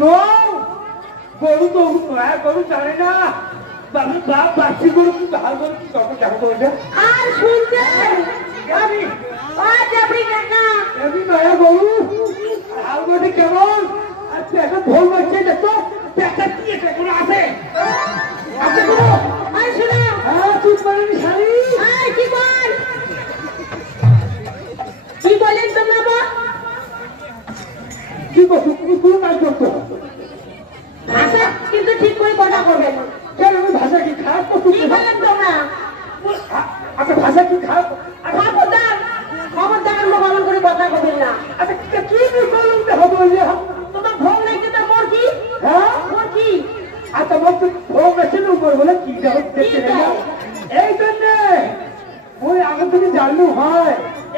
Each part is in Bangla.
শুনো গরু তো গরু জানে না বাচ্চি গরু কি ভাল গরু কি তখন দেখো বলছে আর শুনছে আমি আজ আপনি না এমনি নয়া গরু আর গরু কেমন আচ্ছা একটা ভোল বাচ্চা দেখো একটা কি এটা কোনো আছে আছে কোনো আর শুনো হ্যাঁ চুপ করেনি শালি আর কি বল কি বলেন তোমরা বল কি বলছো তুমি কোন কাজ করছো ভাষা কিন্তু ঠিক করে কথা বলবেন কেন আমি ভাষা কি খারাপ করছো কি বলেন তোমরা আচ্ছা ভাষা কি খারাপ খবরদার মোবাইল করে কথা বলবেন না আচ্ছা কি বলুন দেখো বললে তোমার ভোগ নাকি তো মোর কি হ্যাঁ মোর কি আচ্ছা মোর তো ভোগ আছে না উপর বলে কি যাবে দেখতে না এই জন্য ওই আগে থেকে জানলু হয়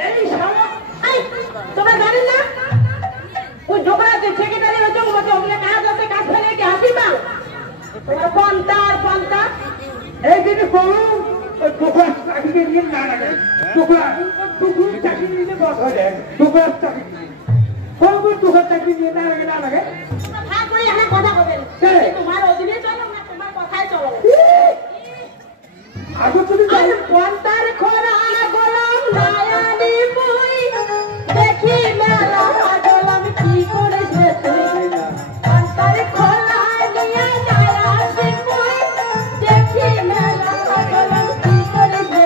এই সারা এই তোমরা জানেন না ওই ঝগড়াতে সেক্রেটারি হচ্ছে ওগুলো কাজ আছে কাজ ফেলে কি হাসিবা তোমার পন্তা এই জন্য বলুন ওই টোকরা চাকরি নিয়ে না লাগে টোকরা চাকরি নিয়ে বস হয়ে যায় টোকরা চাকরি কোন টোকরা চাকরি নিয়ে না লাগে ভাগ করে এখানে কথা বলবেন তোমার অধীনে চলো না তোমার কথাই চলো আগে তুমি পন্তার খোরা গোলাম নায়ানি বই দেখি মেলা গোলাম কি করেছে পন্তার খোরা নিয়ে নায়ানি বই দেখি মেলা গোলাম কি করেছে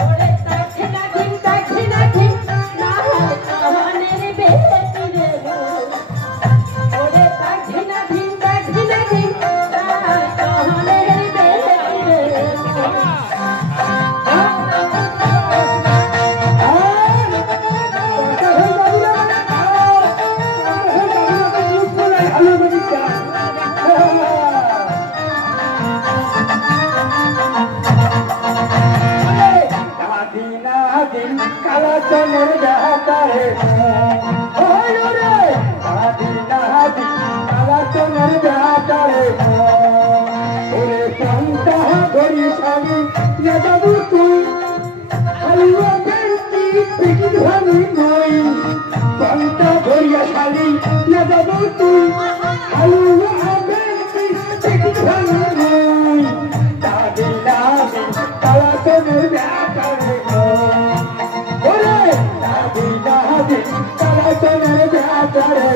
ওরে তাখিনা ঠিক না হয় কাহানের বেটি রে ওরে তাখিনা ঠিক না হয় কাহানের বেটি রে কালা চনের বেহাতারে কালা চনের বেহাতারে ওরে কান্তা ধরি স্বামী যাবো তুই হালুয়া বেঞ্চি পিটি ভাবি নই কান্তা ধরিয়া শালি যাবো তুই হালুয়া বেঞ্চি পিটি ভাবি নই দাদি দাদি কালা চনের বেহাতারে ওরে দাদি দাদি কালা চনের বেহাতারে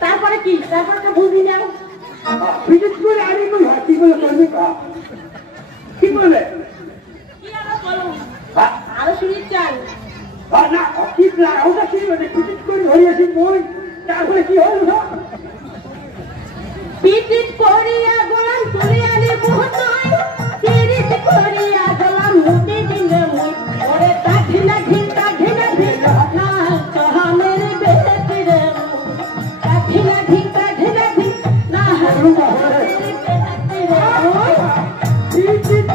তারপরে কি তারপরে তো বুঝি না বিশেষ করে আরে কই হাতি বলে করবি কা কি বলে কি আরো বলো আরো শুনি চাই না কি না ওটা কি মানে বিশেষ করে ধরিয়েছি মই তারপরে কি হলো পিটিট করিয়া গোলাম তুলে আনি মোহনয় পিটিট করিয়া গোলাম মুটি দিলে মই ওরে তাঠিনা ঘিন্তা ঘিনা ঘিনা না কহামের বেহেতি রে তাঠিনা ঘিন্তা ঘিনা ঘিনা না কহামের বেহেতি রে পিটিট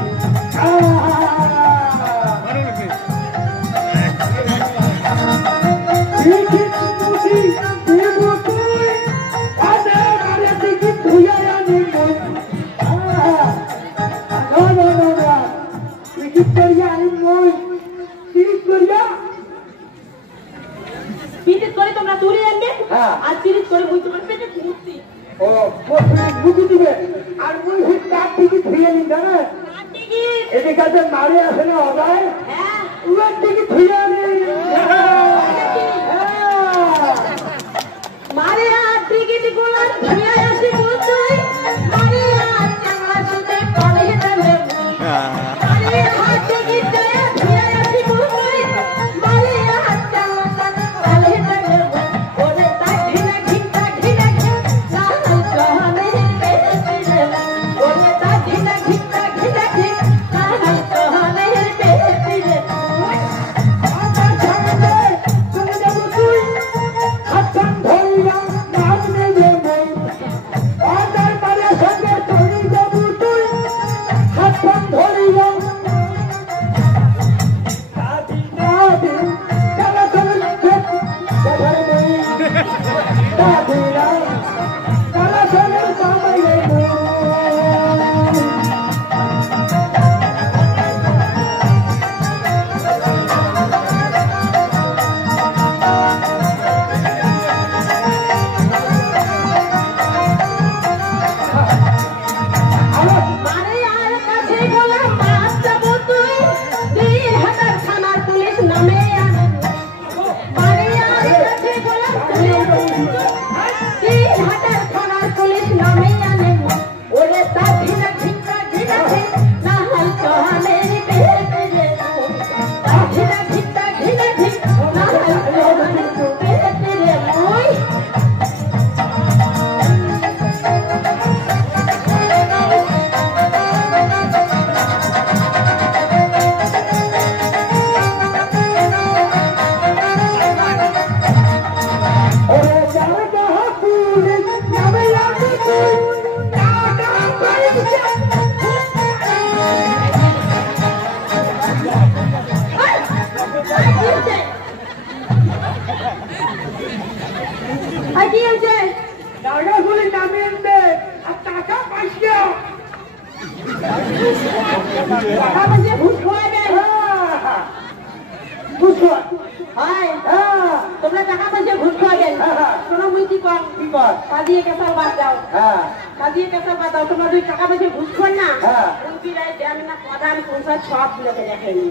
পিটিট মুটি দেবো তুই আদে আরে পিটিট ধুইয়া আনি মই না পিটিট করিয়া আনি মই পিটিট করিয়া পিটিট করে তোমরা তুলে আনবে হ্যাঁ। আর পিটিট করে মুই তোমার পেটে মুতি ও মুটি দিবে আর মুই তার টিকিট ধুইয়া নিন না কাটিকি এদিকে যে মারে আসে না অবাই হ্যাঁ উড়ার টিকিট ধুইয়া নিন মারিয়া টিকিট গোলাম ধুইয়া আসি মুই মারিয়া চাংলা সুতে পালে দেলে মারিয়া টিকিট দেয়া ধুইয়া আসি মুই মারিয়া চাংলা সুতে পালে দেলে ওরে তাঠিনা ঘিন্তা ঘিনা ঘিনা না কহামে বেহেতি রে ওরে তাঠিনা ঘিন্তা ঘিনা ঘিনা না কহামে বেহেতি রে আমার সামনে চলে যাবো তুই হাতটান ধরিয়া নাম নেবে মই আমার বাড়ির সঙ্গে চলে যাবো তুই হাতটান ধরিয়া দাদি দাদি চলো চলো দেখার মই দাদিরা চলো চলো বাবাই মই মারিয়ার কাছে গোলাম মাছ যাবো তুই 3000 থানার পুলিশ নামে আনে মারিয়ার কাছে গোলাম 3000 থানার পুলিশ নামে আনে ওরে তাঠিনা ঘিন্তা ঘিনা না হাল কহামের বেহেতি রে তাঠিনা ঘিন্তা ঘিনা না হাল কহামের বেহেতি রে ওই ওরে জায়গা পুরে নামে লাগে তুই টাকা পাইছে কি হয়েছে টাকা পুরে নামে দে আর টাকা পাইছে টাকা পয়সা ঘুষ খাওয়াবে বুঝছো হয় হ্যাঁ তোমরা টাকা পয়সা ঘুষ খাওয়াবেন হ্যাঁ। শোনো মুই কি কর কি কর কাজিয়ে কেসার বাদ দাও হ্যাঁ কাজিয়ে কেসার বাদ দাও তোমরা যদি টাকা পয়সা ঘুষ কর না হ্যাঁ। উনকি রায় দেন না প্রধান সংসার সব লোকে দেখেনি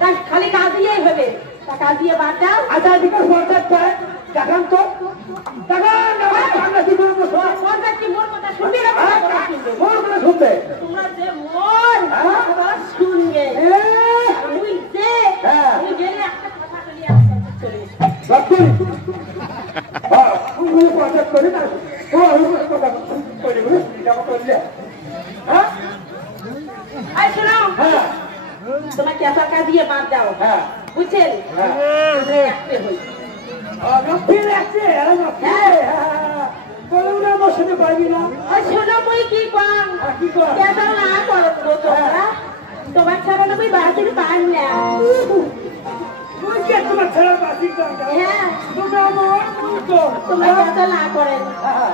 তা খালি কাজিয়েই হবে তা কাজিয়ে বাদ দাও আচ্ছা দিকে সরকার চায় দেখান তো টাকা আমরা কি করবো সরকার কি মোর কথা শুনবি না কথা শুনবে মোর করে শুনবে তোমরা যে মোর হ্যাঁ। কথা শুনবে এ মুই যে হ্যাঁ। মুই গেলে একটা কথা বলি আসতে চলে সত্যি হ্যাঁ তুমি কথা করে না ও আমি কথা বলি বলে এটা করলে হ্যাঁ আই শোনো হ্যাঁ তোমরা কেসার কাজিয়ে বাদ দাও হ্যাঁ বুঝছেন হ্যাঁ আমরা একতে হই নফিল আছে আরে নফিল বলে না আমার সাথে পারবি না আর শোনো মুই কি কম কি কর কেসার না করো তো তোমরা তোমার ছাড়া না মুই বাসির পান না তুই কে তোমার ছেলে বাসি কর হ্যাঁ তোমরা আমার তোমরা কেসার না করেন হ্যাঁ